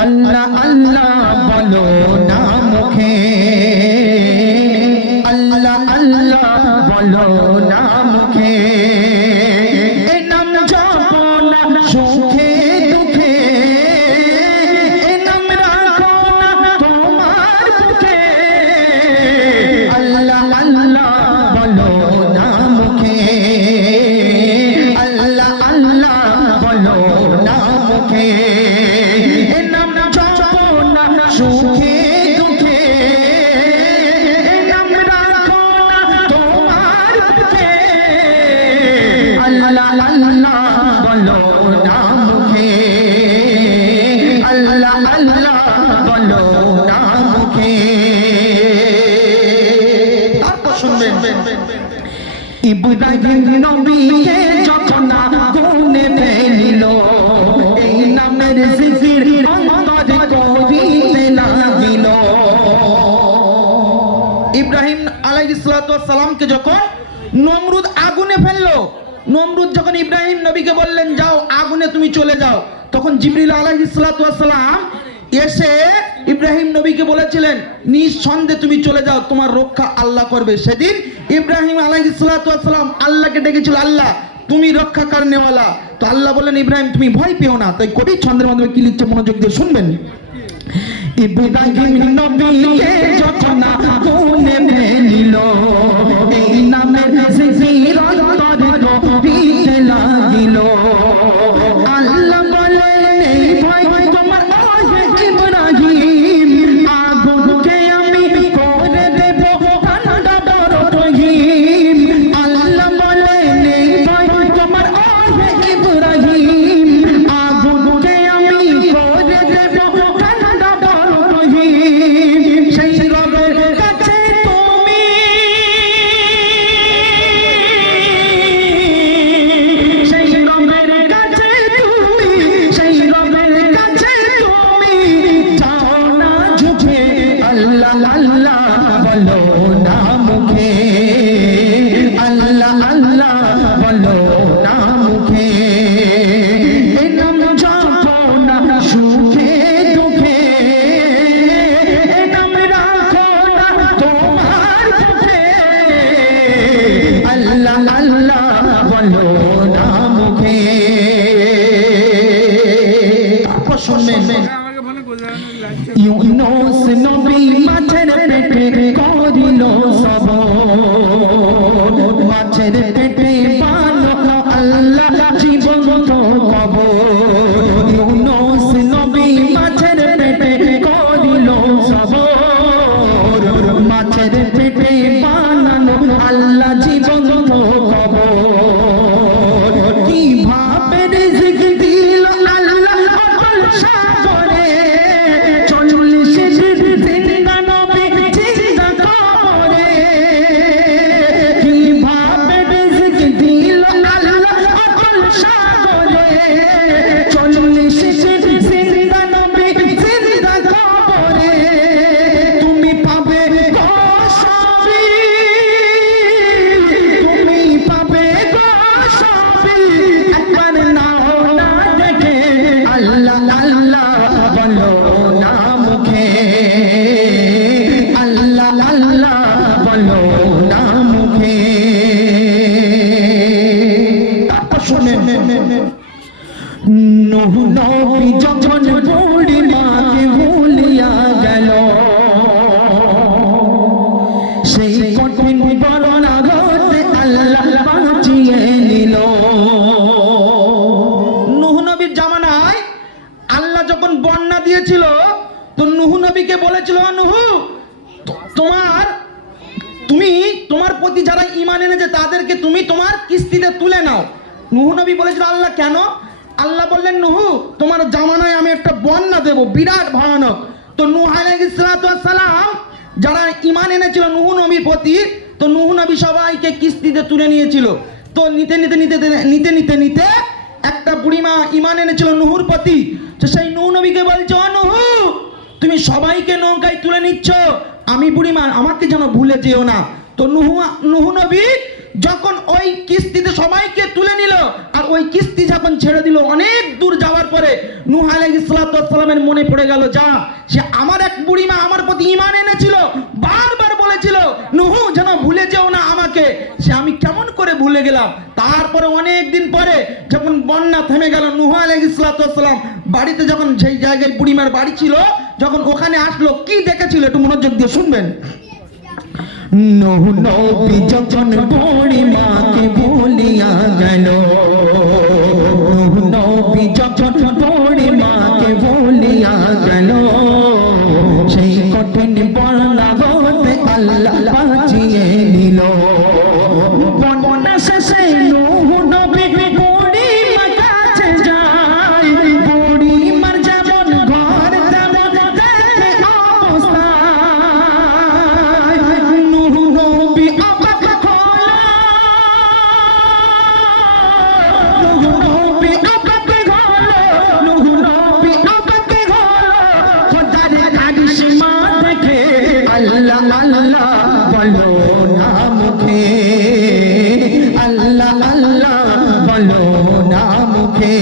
আল্লাহ আল্লাহ বলো না মুখে, আল্লাহ আল্লাহ বলো না মুখে, এ নাম জপো না সুখে দুঃখে, এ নাম রাখো না তোমার বুকে, আল্লাহ আল্লাহ বলো না মুখে, আল্লাহ আল্লাহ বলো না মুখে, এ নাম জপো না সুখে দুঃখে, এ নাম রাখো না তোমার বুকে, আল্লাহ আল্লাহ বলো না মুখে, আল্লাহ আল্লাহ বলো না মুখে। তারপর শুনবেন ইব্রাহিম নবীকে যখন আগুনে ফেলিল, এই নামের জিকির অন্তরে করিতে লাগিল। ইব্রাহিম আলাইহিস সালাতু ওয়াস সালামকে যখন নমরুদ আগুনে ফেললো, নমরুদ যখন ইব্রাহিম নবীকে বললেন যাও আগুনে তুমি চলে যাও, তখন জিবরিল আলাইহিস সালাতু ওয়াস সালাম এসে ইব্রাহিম নবীকে বলেছিলেন নিঃসন্দেহে তুমি চলে যাও, তোমার রক্ষা আল্লাহ করবে। সেদিন ইব্রাহিম আলাইহিস সালাতু ওয়াস সালাম আল্লাহকে ডেকেছিল, আল্লাহ তুমি রক্ষা করনেওয়ালা। তো আল্লাহ বললেন ইব্রাহিম তুমি ভয় পেও না। তাই কবি ছন্দের মাধ্যমে কি লিখছে মনোযোগ দিয়ে শুনবেন। ইব্রাহিম নবীকে যখন আগুনে ফেলিল, এই নামের জিকির অন্তরে করিতে লাগিল। আল্লাহ বলেন এই ভয় তোমার নয় ইব্রাহিম, আগুনকে আমি করে দেব ঠান্ডা বরফ হিম। আল্লাহ বলেন এই ভয় তোমার নয় ইব্রাহিম, আগুনকে আমি করে দেব ঠান্ডা বরফ হিম। সেই রবের কাছে তুমি, সেই রবের কাছে তুমি, সেই রবের কাছে তুমি যাও না ঝুঁকে, আল্লাহ আল্লাহ বলো না মুখে, আল্লাহ আল্লাহ বলো না মুখে, এ নাম জপো না সুখে দুঃখে, এ নাম রাখো না তোমার বুকে, আল্লাহ আল্লাহ বলো না মুখে। তারপর শুনবেন ইউনুস নবী মাছের পেটে করিল সবর, মাছের পেটে বানালো আল্লাহ জীবন্ত কবর। ইউনুস নবী মাছের পেটে করিল সবর, মাছের পেটে বানালো আল্লাহ জীবন্ত কবর। কিভাবে রিজিক দিল আল্লাহ অতল সাগরে, 40 দিন জিন্দা নবী জিন্দা কবরে। কিভাবে রিজিক দিল আল্লাহ অতল সাগরে, 40 দিন জিন্দা নবী জিন্দা কবরে। তুমি পাবে গো সবই, তুমি পাবে গো সবই, একবার নাও না দেখে, আল্লাহ আল্লাহ বলো না মুখে, আল্লাহ আল্লাহ বলো না মুখে। তারপর শুনেন নূহ নবী যখন বুড়ি মাকে ভুলিয়া গেল, সেই কঠিন বরণ আগতে আল্লাহ বাঁচিয়ে নিল। নূহ নবীর জামানায় আল্লাহ যখন বন্যা দিয়েছিল, তো নূহ নবীকে বলেছিল নূহ তোমার প্রতি যারা ঈমান এনেছে তাদেরকে তুমি তোমার কিস্তিতে তুলে নাও। নূহ নবী বলেছিল আল্লাহ কেন? আল্লাহ বললেন নূহ তোমার জামানায় আমি একটা বন্যা দেব বিরাট ভয়ানক। তো নূহ আলাইহিস সালাতু ওয়াস সালাম যারা ঈমান এনেছিল নূহ নবীর প্রতি, তো নূহ নবী সবাইকে কিস্তিতে তুলে নিয়েছিল। তো নিতে নিতে নিতে নিতে নিতে নিতে একটা বুড়িমা ঈমান এনেছিল নূহুর প্রতি। তো সেই নূহ নবীকে বলছে ও নূহ তুমি সবাইকে নৌকায় তুলে নিচ্ছ, আমি বুড়িমা আমাকে যেন ভুলে যেও না। তো নূহ নবী যখন ওই কিস্তিতে সবাইকে তুলে নিল আর ওই কিস্তি যখন ছেড়ে দিল, অনেক দূর যাওয়ার পরে নূহ আলাইহিস সালামের মনে পড়ে গেল, যা সে আমার এক বুড়িমা আমার প্রতি ঈমান এনেছিল, বারবার বলেছিল নূহ যেন ভুলে যেও না আমাকে, সে আমি কেমন করে ভুলে গেলাম। তারপরে অনেক দিন পরে যখন বন্যা থেমে গেল, নূহ আলাইহিস সালাম বাড়িতে যখন সেই জায়গায় বুড়িমার বাড়ি ছিল, যখন ওখানে আসলো, কি দেখেছিল একটু মনোযোগ দিয়ে শুনবেন। নূহ নবী যখন বুড়িমাকে ভুলিয়া গেল, নূহ নবী যখন বুড়িমাকে ভুলিয়া গেল, সেই কঠিন বন্যা হতে আল্লাহ বাঁচিয়ে নিল। বন্যা শেষে নূহ নবী বুড়িমার কাছে যায়, বুড়িমার যেমন ঘর তেমন দেখে অবস্থা। নূহ নবী অবাক হলো, নূহ নবী অবাক হলো, নূহ নবী অবাক হলো, খোদার কারিশমা দেখে আল্লাহ আল্লাহ বলো না মুখে, আল্লাহ আল্লাহ বলো না মুখে।